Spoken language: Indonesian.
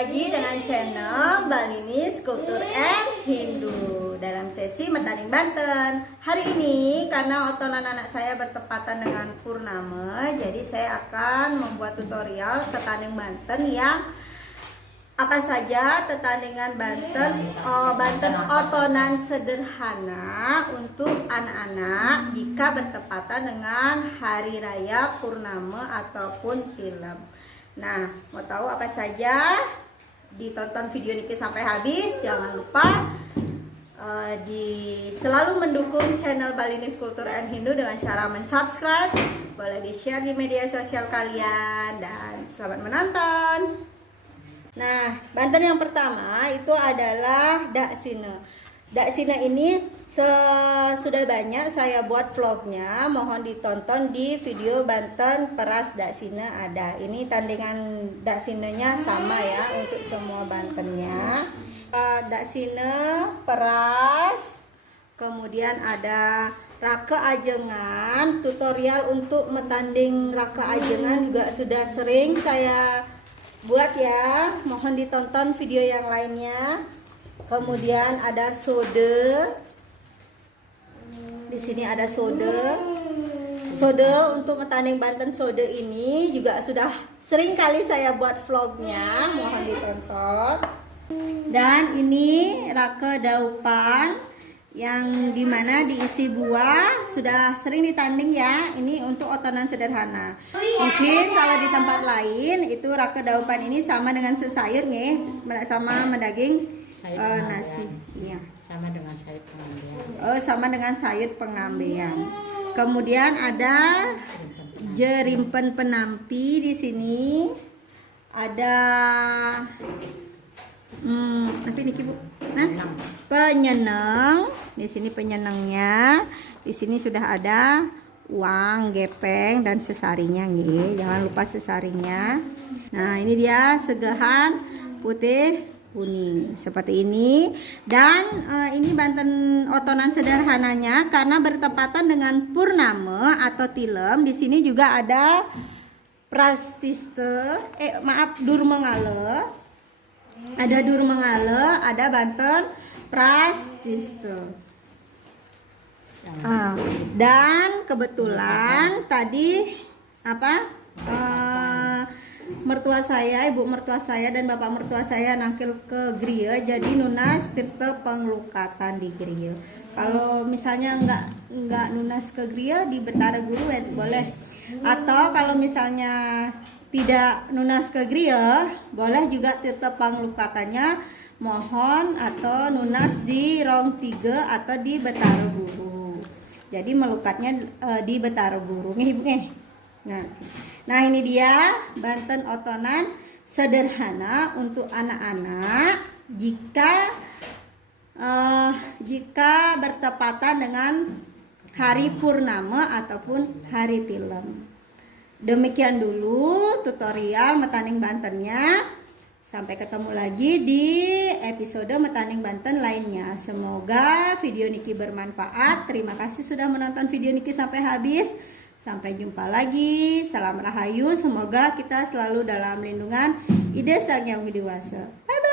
lagi dengan channel Balinis Kultur and Hindu dalam sesi Metaning Banten. Hari ini karena otonan anak saya bertepatan dengan Purnama, jadi saya akan membuat tutorial Tetaning Banten yang apa saja tetandingan Banten otonan sederhana untuk anak-anak jika bertepatan dengan hari raya Purnama ataupun Tilem. Nah, mau tahu apa saja? Ditonton video ini sampai habis. Jangan lupa selalu mendukung channel Balinis Kultur and Hindu dengan cara mensubscribe, boleh di-share di media sosial kalian, dan selamat menonton. Nah, Banten yang pertama itu adalah Daksina. Daksina ini sudah banyak saya buat vlognya, mohon ditonton di video Banten Peras Daksina ada. Ini tandingan Daksinanya sama ya untuk semua Bantennya. Daksina, Peras, kemudian ada Raka Ajengan. Tutorial untuk metanding Raka Ajengan juga sudah sering saya buat ya, mohon ditonton video yang lainnya. Kemudian ada sode. Di sini ada sode. Sode untuk metanding Banten sode ini juga sudah sering kali saya buat vlognya, mohon ditonton. Dan ini Raka Daupan yang dimana diisi buah, sudah sering ditanding ya. Ini untuk otonan sederhana. Mungkin kalau di tempat lain itu Raka Daupan ini sama dengan sesayur nih, sama mendaging nasi. Iya. Sama dengan sayur pengambian. Oh, sama dengan sayur pengambian. Kemudian ada jerimpen penampi di sini. Ada apa ini Bu? Nah, penyeneng. Di sini penyenengnya. Di sini sudah ada uang, gepeng, dan sesarinya nih. Jangan lupa sesarinya. Nah, ini dia segahan putih kuning seperti ini. Dan ini Banten otonan sederhananya karena bertepatan dengan Purnama atau Tilem. Di sini juga ada Prastiste, Durmengale. Ada Durmengale, ada Banten Prastiste. Dan kebetulan tadi mertua saya, ibu mertua saya dan bapak mertua saya nangkil ke Griya, jadi nunas tirta penglukatan di Griya. Kalau misalnya nggak nunas ke Griya di Betara Guru boleh, atau kalau misalnya tidak nunas ke Griya boleh juga tirta penglukatannya mohon atau nunas di Rong 3 atau di Betara Guru. Jadi melukatnya di Betara Guru nih ibu nih. Nah ini dia Banten otonan sederhana untuk anak-anak jika bertepatan dengan hari Purnama ataupun hari Tilem. Demikian dulu tutorial Metaning Bantennya. Sampai ketemu lagi di episode Metaning Banten lainnya. Semoga video Niki bermanfaat. Terima kasih sudah menonton video Niki sampai habis. Sampai jumpa lagi. Salam Rahayu. Semoga kita selalu dalam lindungan Ide Sang Yang Widiwasa. Bye bye.